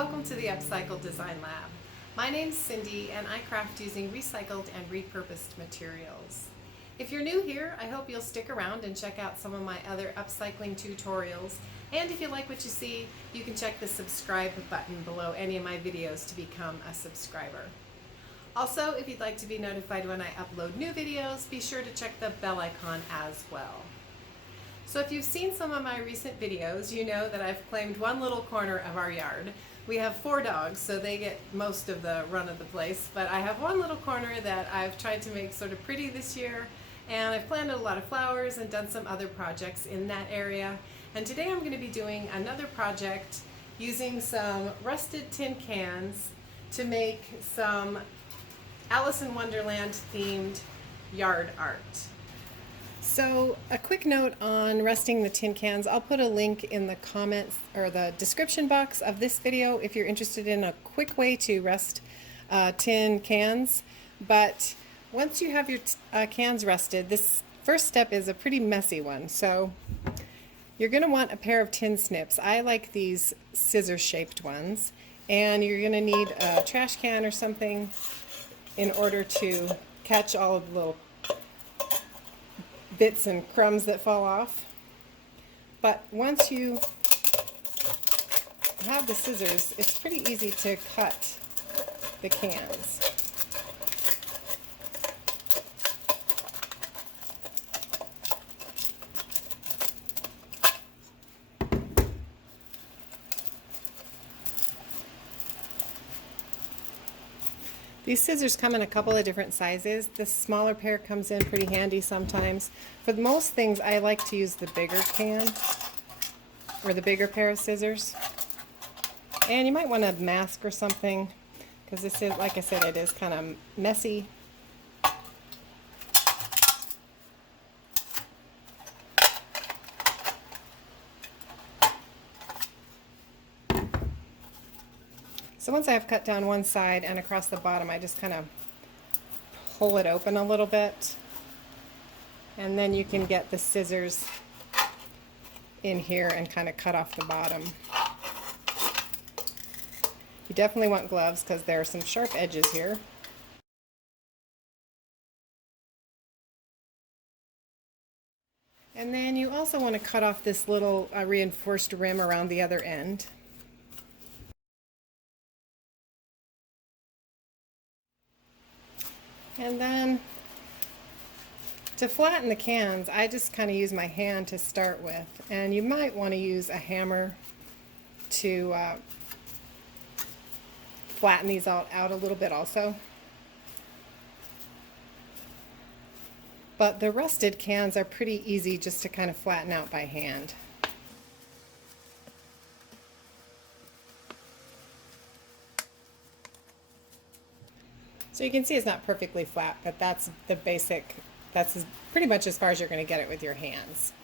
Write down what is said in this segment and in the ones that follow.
welcome to the Upcycle Design Lab. My name's Cindy and I craft using recycled and repurposed materials. If you're new here, I hope you'll stick around and check out some of my other upcycling tutorials. And if you like what you see, you can check the subscribe button below any of my videos to become a subscriber. Also, if you'd like to be notified when I upload new videos, be sure to check the bell icon as well. So if you've seen some of my recent videos, you know that I've claimed one little corner of our yard. We have 4 dogs, so they get most of the run of the place, but I have one little corner that I've tried to make sort of pretty this year, and I've planted a lot of flowers and done some other projects in that area. And today I'm going to be doing another project using some rusted tin cans to make some Alice in Wonderland themed yard art. So a quick note on rusting the tin cans. I'll put a link in the comments or the description box of this video if you're interested in a quick way to rust tin cans. But once you have your cans rusted, this first step is a pretty messy one. So you're going to want a pair of tin snips. I like these scissor shaped ones. And you're going to need a trash can or something in order to catch all of the little bits and crumbs that fall off. But once you have the scissors, it's pretty easy to cut the cans. These scissors come in a couple of different sizes. The smaller pair comes in pretty handy sometimes. For most things, I like to use the bigger can or the bigger pair of scissors. And you might want a mask or something, because this is, like I said, it is kind of messy. So once I have cut down one side and across the bottom, I just kind of pull it open a little bit. And then you can get the scissors in here and kind of cut off the bottom. You definitely want gloves because there are some sharp edges here. And then you also want to cut off this little reinforced rim around the other end. And then to flatten the cans, I just kind of use my hand to start with. And you might want to use a hammer to flatten these out a little bit also. But the rusted cans are pretty easy just to kind of flatten out by hand. So you can see it's not perfectly flat, but that's the basic, that's pretty much as far as you're going to get it with your hands.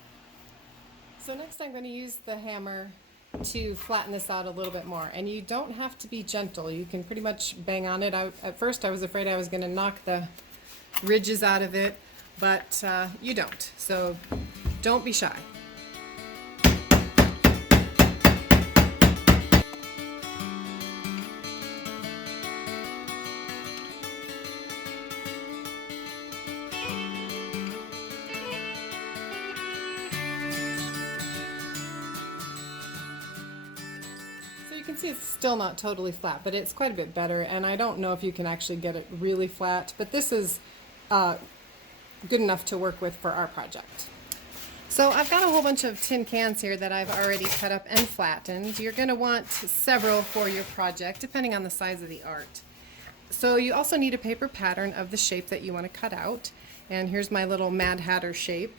So next I'm going to use the hammer to flatten this out a little bit more. And you don't have to be gentle. You can pretty much bang on it. At first I was afraid I was going to knock the ridges out of it, but you don't. So don't be shy. You can see it's still not totally flat, but it's quite a bit better, and I don't know if you can actually get it really flat, but this is good enough to work with for our project. So I've got a whole bunch of tin cans here that I've already cut up and flattened. You're going to want several for your project, depending on the size of the art. So you also need a paper pattern of the shape that you want to cut out, and here's my little Mad Hatter shape.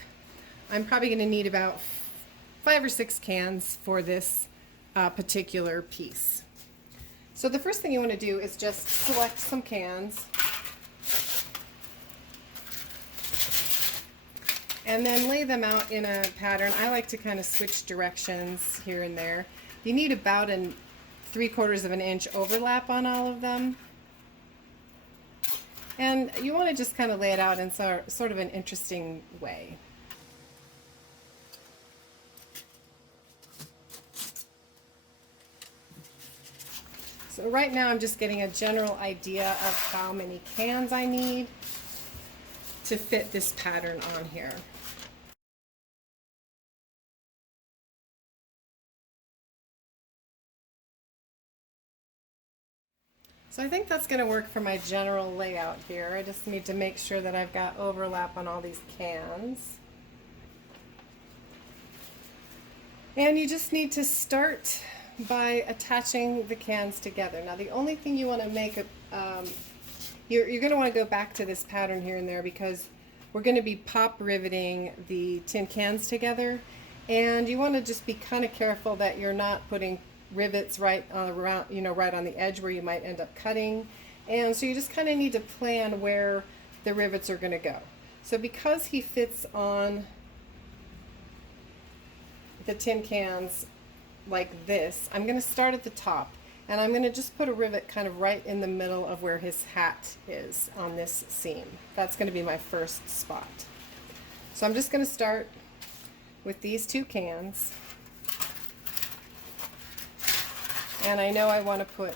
I'm probably going to need about 5 or 6 cans for this particular piece. So the first thing you want to do is just select some cans and then lay them out in a pattern. I like to kind of switch directions here and there. You need about 3/4 of an inch overlap on all of them. And you want to just kind of lay it out in sort of an interesting way. So right now I'm just getting a general idea of how many cans I need to fit this pattern on here. So I think that's going to work for my general layout here. I just need to make sure that I've got overlap on all these cans. And you just need to start by attaching the cans together. Now the only thing you want to make, you're going to want to go back to this pattern here and there because we're going to be pop riveting the tin cans together. And you want to just be kind of careful that you're not putting rivets right on around, right on the edge where you might end up cutting. And so you just kind of need to plan where the rivets are going to go. So because he fits on the tin cans like this, I'm going to start at the top and I'm going to just put a rivet kind of right in the middle of where his hat is on this seam. That's going to be my first spot. So I'm just going to start with these two cans. And I know I want to put,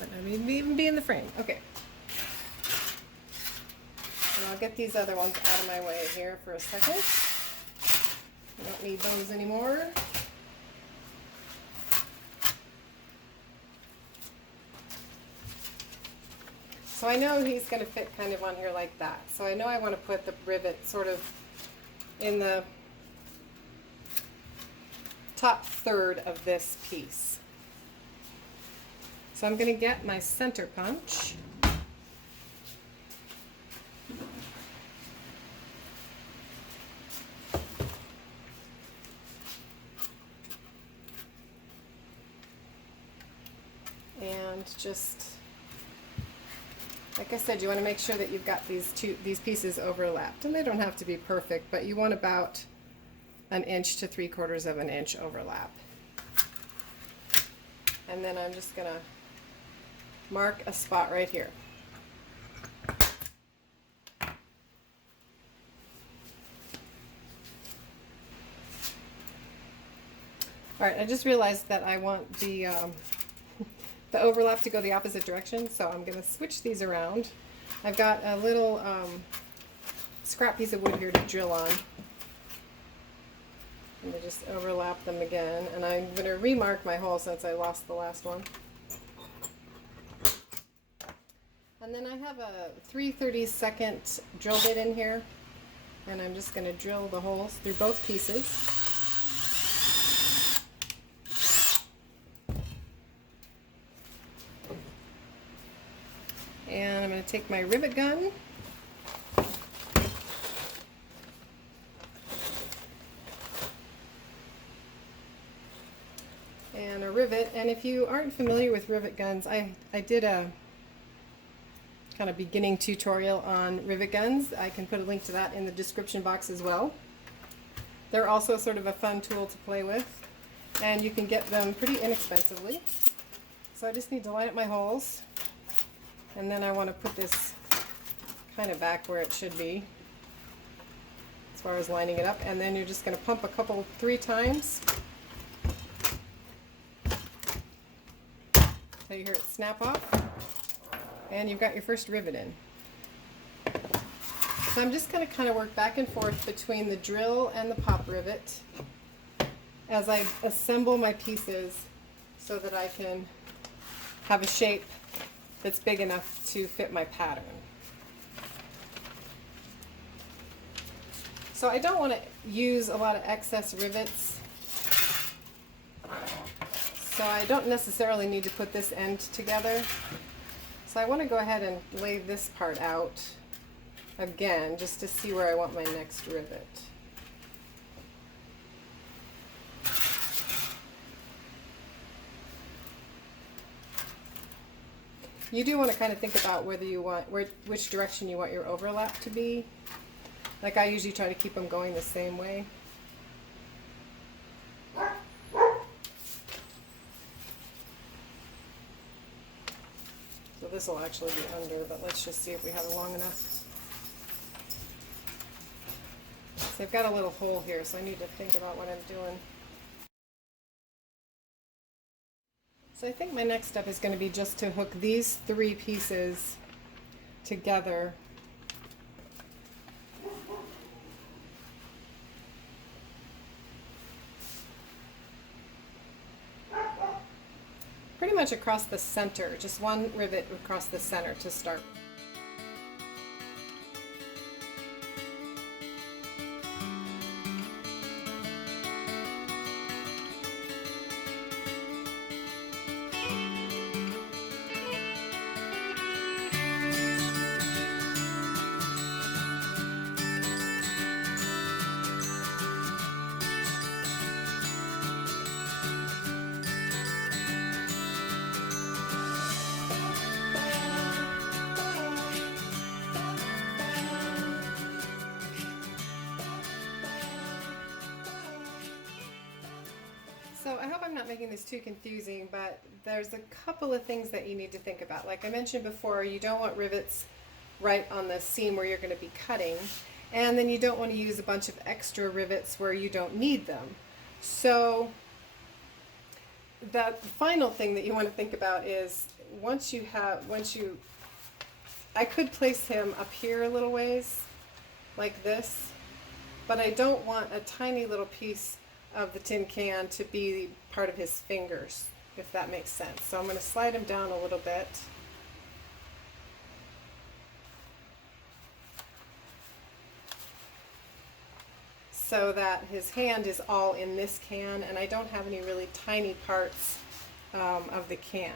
let me even be in the frame. Okay. And I'll get these other ones out of my way here for a second. I don't need those anymore. So I know he's going to fit kind of on here like that. So I know I want to put the rivet sort of in the top third of this piece. So I'm going to get my center punch. And just, like I said, you want to make sure that you've got these pieces overlapped. And they don't have to be perfect, but you want about 1 inch to 3/4 of an inch overlap. And then I'm just going to mark a spot right here. Alright, I just realized that I want the overlap to go the opposite direction, so I'm going to switch these around. I've got a little scrap piece of wood here to drill on. And to just overlap them again, and I'm going to remark my hole since I lost the last one. And then I have a 3/32 drill bit in here, and I'm just going to drill the holes through both pieces. And I'm going to take my rivet gun. And a rivet, and if you aren't familiar with rivet guns, I did a kind of beginning tutorial on rivet guns. I can put a link to that in the description box as well. They're also sort of a fun tool to play with, and you can get them pretty inexpensively. So I just need to line up my holes, and then I want to put this kind of back where it should be as far as lining it up, and then you're just going to pump a couple, 3 times. So you hear it snap off, and you've got your first rivet in. So I'm just going to kind of work back and forth between the drill and the pop rivet as I assemble my pieces so that I can have a shape that's big enough to fit my pattern. So I don't want to use a lot of excess rivets. So I don't necessarily need to put this end together. So I want to go ahead and lay this part out again just to see where I want my next rivet. You do want to kind of think about whether you want, which direction you want your overlap to be. Like I usually try to keep them going the same way. So this will actually be under, but let's just see if we have it long enough. So I've got a little hole here, so I need to think about what I'm doing. So I think my next step is going to be just to hook these 3 pieces together. Pretty much across the center, just 1 rivet across the center to start. So I hope I'm not making this too confusing, but there's a couple of things that you need to think about. Like I mentioned before, you don't want rivets right on the seam where you're going to be cutting, and then you don't want to use a bunch of extra rivets where you don't need them. So the final thing that you want to think about is I could place him up here a little ways like this, but I don't want a tiny little piece of the tin can to be part of his fingers, if that makes sense. So I'm going to slide him down a little bit. So that his hand is all in this can and I don't have any really tiny parts of the can.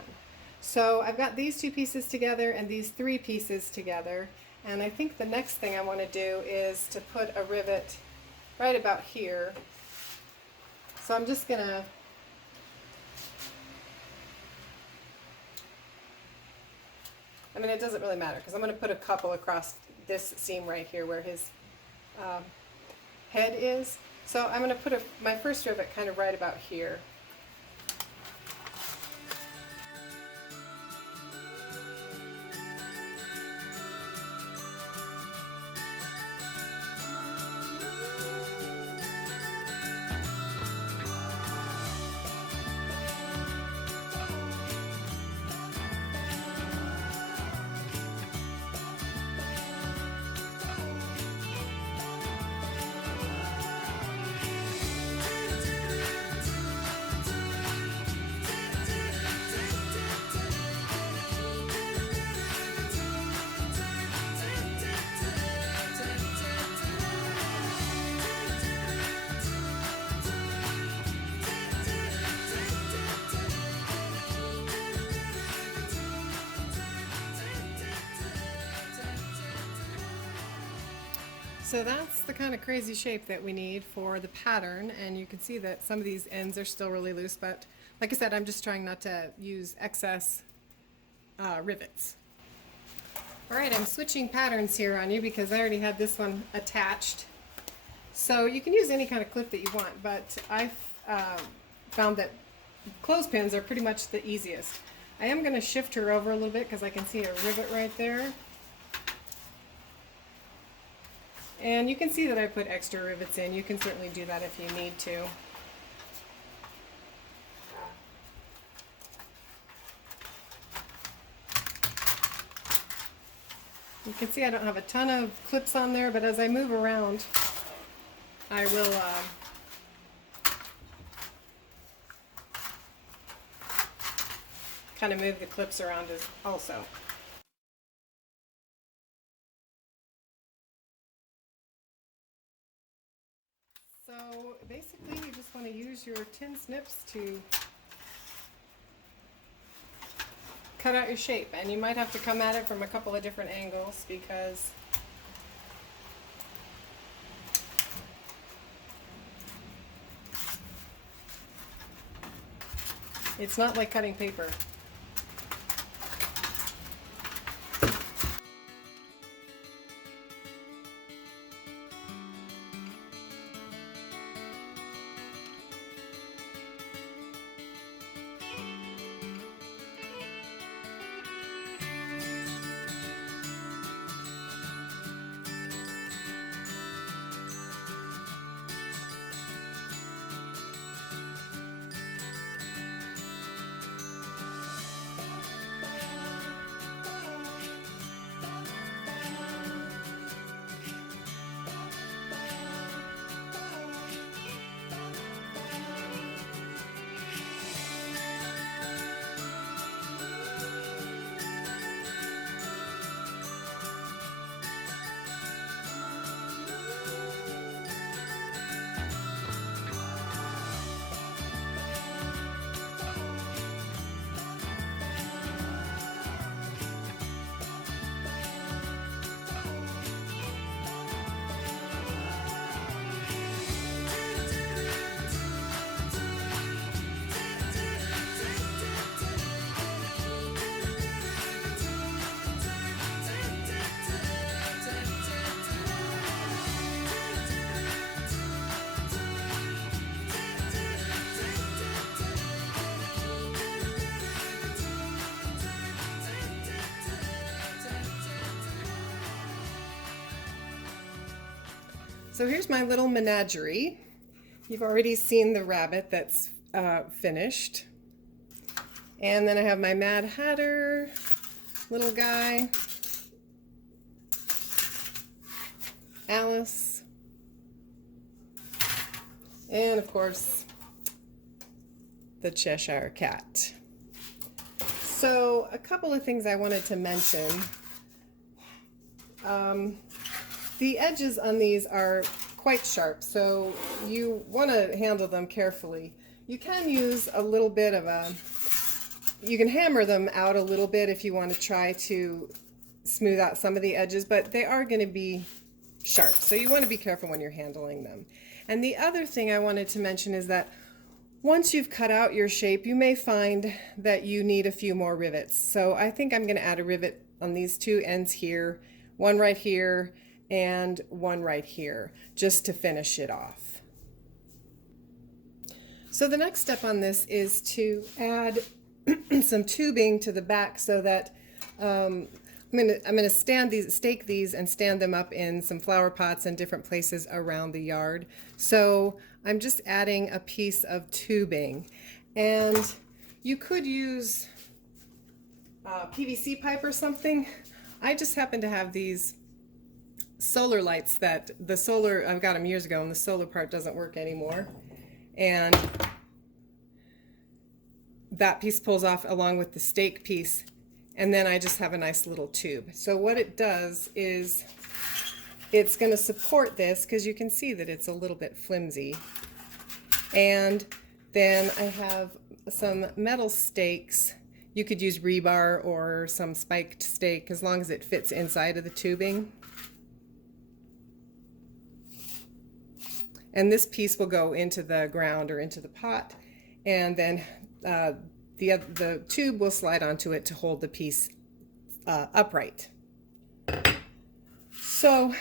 So I've got these 2 pieces together and these 3 pieces together, and I think the next thing I want to do is to put a rivet right about here. So I'm just gonna it doesn't really matter because I'm going to put a couple across this seam right here where his head is. So I'm going to put my first rivet kind of right about here. So that's the kind of crazy shape that we need for the pattern, and you can see that some of these ends are still really loose, but like I said, I'm just trying not to use excess rivets. Alright, I'm switching patterns here on you because I already had this one attached. So you can use any kind of clip that you want, but I've found that clothespins are pretty much the easiest. I am going to shift her over a little bit because I can see a rivet right there. And you can see that I put extra rivets in. You can certainly do that if you need to. You can see I don't have a ton of clips on there, but as I move around, I will kind of move the clips around also. So basically you just want to use your tin snips to cut out your shape, and you might have to come at it from a couple of different angles because it's not like cutting paper. So here's my little menagerie. You've already seen the rabbit that's finished. And then I have my Mad Hatter little guy, Alice, and of course the Cheshire Cat. So a couple of things I wanted to mention. The edges on these are quite sharp, so you want to handle them carefully. You can use a little bit of you can hammer them out a little bit if you want to try to smooth out some of the edges, but they are going to be sharp, so you want to be careful when you're handling them. And the other thing I wanted to mention is that once you've cut out your shape, you may find that you need a few more rivets. So I think I'm going to add a rivet on these two ends here, one right here, and one right here, just to finish it off. So the next step on this is to add some tubing to the back so that I'm gonna stake these and stand them up in some flower pots and different places around the yard. So I'm just adding a piece of tubing, and you could use PVC pipe or something. I just happen to have these solar lights that I've got them years ago, and the solar part doesn't work anymore, and that piece pulls off along with the stake piece, and then I just have a nice little tube. So what it does is it's going to support this, because you can see that it's a little bit flimsy. And then I have some metal stakes. You could use rebar or some spiked stake, as long as it fits inside of the tubing. And this piece will go into the ground or into the pot, and then the tube will slide onto it to hold the piece upright. So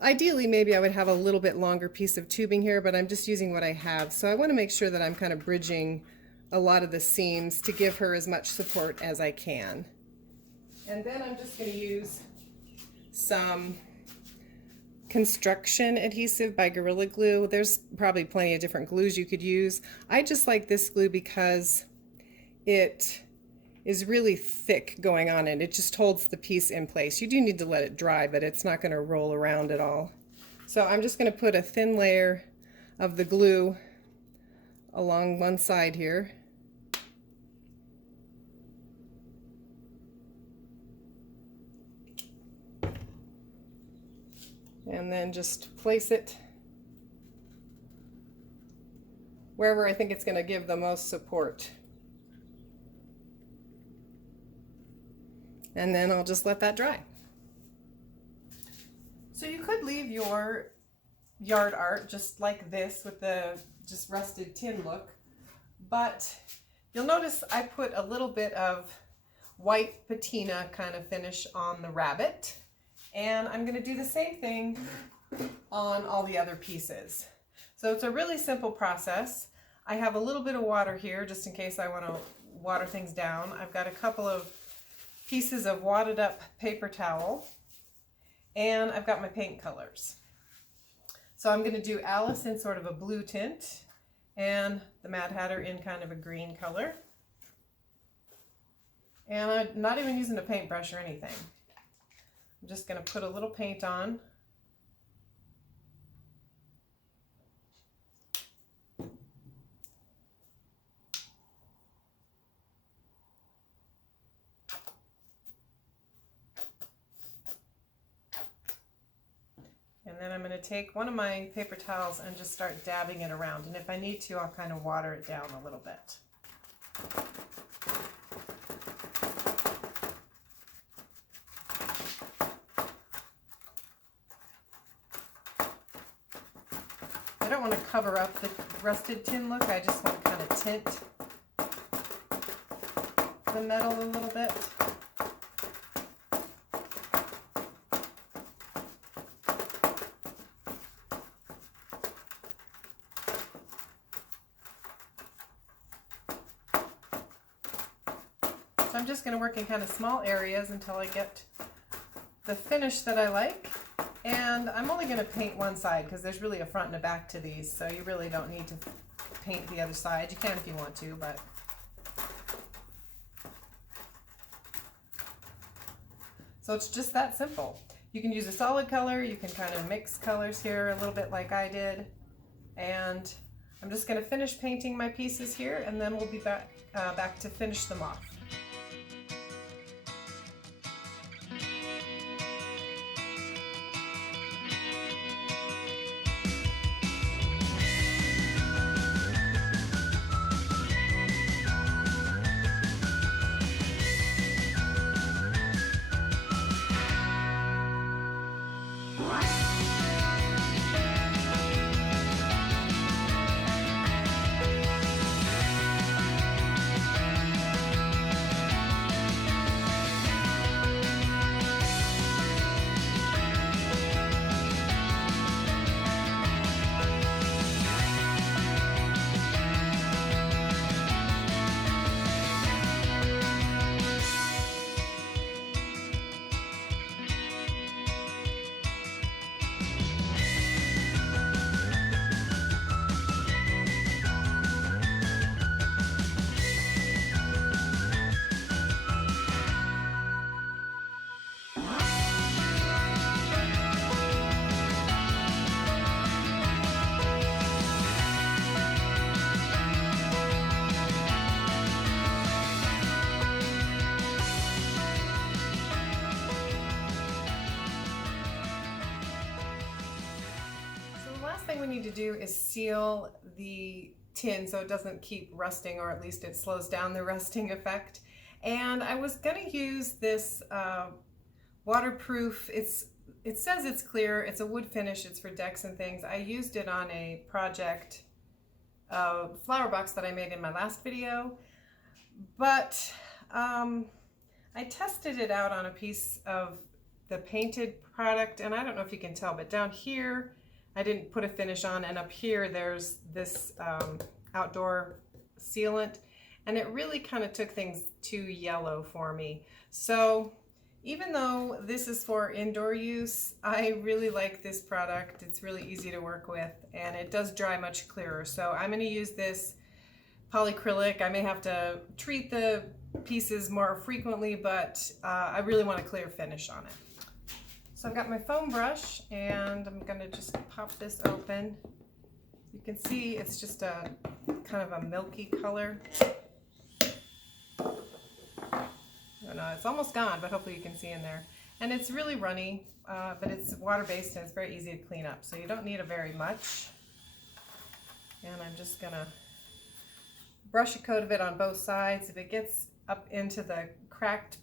ideally, maybe I would have a little bit longer piece of tubing here, but I'm just using what I have. So I want to make sure that I'm kind of bridging a lot of the seams to give her as much support as I can. And then I'm just going to use some construction adhesive by Gorilla Glue. There's probably plenty of different glues you could use. I just like this glue because it is really thick going on it. It just holds the piece in place. You do need to let it dry, but it's not going to roll around at all. So I'm just going to put a thin layer of the glue along one side here. And then just place it wherever I think it's going to give the most support. And then I'll just let that dry. So you could leave your yard art just like this with the just rusted tin look, but you'll notice I put a little bit of white patina kind of finish on the rabbit. And I'm going to do the same thing on all the other pieces. So it's a really simple process. I have a little bit of water here just in case I want to water things down. I've got a couple of pieces of wadded up paper towel, and I've got my paint colors. So I'm going to do Alice in sort of a blue tint and the Mad Hatter in kind of a green color. And I'm not even using a paintbrush or anything. I'm just going to put a little paint on. And then I'm going to take one of my paper towels and just start dabbing it around. And if I need to, I'll kind of water it down a little bit. I don't want to cover up the rusted tin look. I just want to kind of tint the metal a little bit. So I'm just going to work in kind of small areas until I get the finish that I like. And I'm only going to paint one side because there's really a front and a back to these, so you really don't need to paint the other side. You can if you want to, but so it's just that simple. You can use a solid color, you can kind of mix colors here a little bit like I did, and I'm just going to finish painting my pieces here, and then we'll be back to finish them off. Thing we need to do is seal the tin so it doesn't keep rusting, or at least it slows down the rusting effect. And I was going to use this waterproof, it says it's clear, it's a wood finish, it's for decks and things. I used it on a project flower box that I made in my last video, but I tested it out on a piece of the painted product, and I don't know if you can tell, but down here I didn't put a finish on, and up here there's this outdoor sealant, and it really kind of took things too yellow for me. So even though this is for indoor use, I really like this product. It's really easy to work with, and it does dry much clearer. So I'm going to use this polyacrylic. I may have to treat the pieces more frequently, but I really want a clear finish on it. So I've got my foam brush, and I'm going to just pop this open. You can see it's just a kind of a milky color. I don't know, it's almost gone, but hopefully you can see in there. And it's really runny, but it's water-based and it's very easy to clean up, so you don't need a very much. And I'm just going to brush a coat of it on both sides. If it gets up into the cracks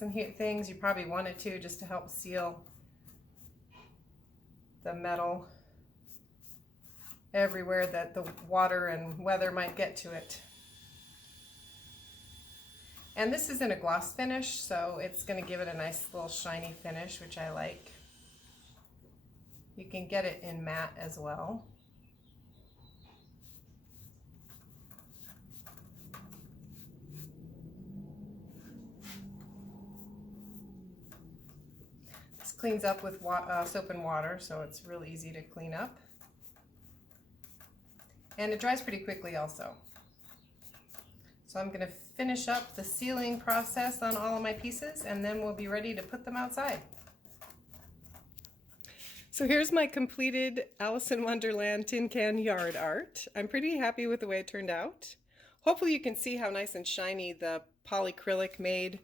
and things, you probably want it to, just to help seal the metal everywhere that the water and weather might get to it. And this is in a gloss finish, so it's going to give it a nice little shiny finish, which I like. You can get it in matte as well. This cleans up with soap and water, so it's real easy to clean up. And it dries pretty quickly also. So I'm going to finish up the sealing process on all of my pieces, and then we'll be ready to put them outside. So here's my completed Alice in Wonderland tin can yard art. I'm pretty happy with the way it turned out. Hopefully you can see how nice and shiny the polyacrylic made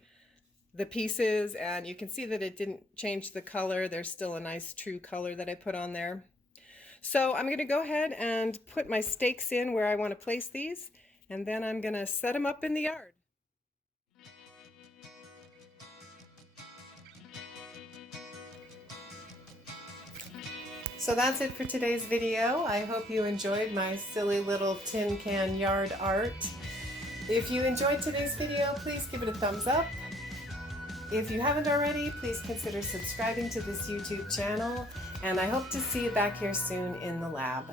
the pieces, and you can see that it didn't change the color. There's still a nice true color that I put on there. So I'm going to go ahead and put my stakes in where I want to place these, and then I'm going to set them up in the yard. So that's it for today's video. I hope you enjoyed my silly little tin can yard art. If you enjoyed today's video, please give it a thumbs up. If you haven't already, please consider subscribing to this YouTube channel, and I hope to see you back here soon in the lab.